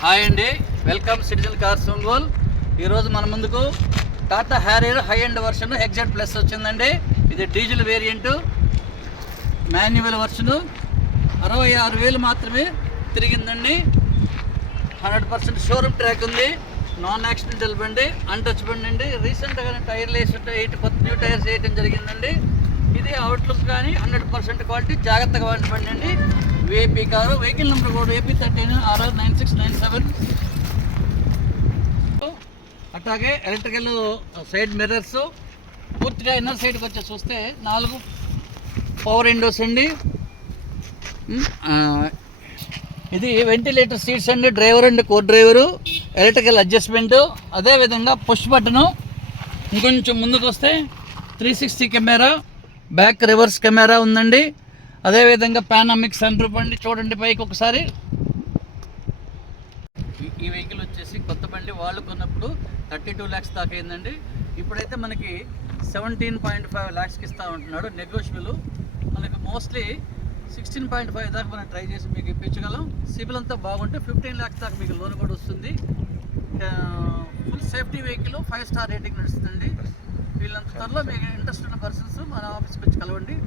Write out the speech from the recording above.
Hi అండి, welcome citizen cars Ongole. ఈరోజు మన ముందుకు Tata Harrier high end version exact plus వచ్చిందండి. ఇది డీజిల్ వేరియంటు, మాన్యువల్ వర్షను. 66,000 మాత్రమే తిరిగిందండి. 100% షోరూమ్ ట్రాక్ ఉంది. నాన్ యాక్సిడెంటల్ బండి, అన్టచ్ బండి అండి. రీసెంట్గా టైర్లు వేసి కొత్త న్యూ టైర్స్ వేయడం జరిగిందండి. ఇది అవుట్లుక్ కానీ 100% క్వాలిటీ, జాగ్రత్తగా వాడిన బండి అండి. VIP car. వెహికల్ నెంబర్ కూడా AP13 RR9697. అట్లాగే ఎలక్ట్రికల్ సైడ్ మిర్రర్స్, పూర్తిగా ఇన్నర్ సైడ్కి వచ్చి చూస్తే 4 పవర్ విండోస్ అండి. ఇది వెంటిలేటర్ సీట్స్ అండి. డ్రైవర్ అండి, కో డ్రైవరు, ఎలక్ట్రికల్ అడ్జస్ట్మెంటు, అదేవిధంగా పుష్ బటను. ఇంకొంచెం ముందుకు వస్తే 360 కెమెరా, బ్యాక్ రివర్స్ కెమెరా ఉందండి. అదేవిధంగా పానామిక్ సన్ రూఫ్ అండి. చూడండి పైకి ఒకసారి. ఈ వెహికల్ వచ్చేసి కొత్త బండి, వాళ్ళు కొన్నప్పుడు 32 lakhs దాకా అయిందండి. ఇప్పుడైతే మనకి 17.5 lakhsకి ఇస్తూ ఉంటున్నాడు. నెగోషియబుల్. మనకి మోస్ట్లీ 16.5 దాకా మనం ట్రై చేసి మీకు ఇప్పించగలం. సిబిల్ అంతా బాగుంటే 15 lakhs దాకా మీకు లోన్ కూడా వస్తుంది. Full safety vehicle, 5 star rating నడుస్తుందండి. వీళ్ళంత త్వరలో మీకు ఇంట్రెస్ట్ ఉన్న పర్సన్స్ మన ఆఫీస్కి వచ్చి కలవండి.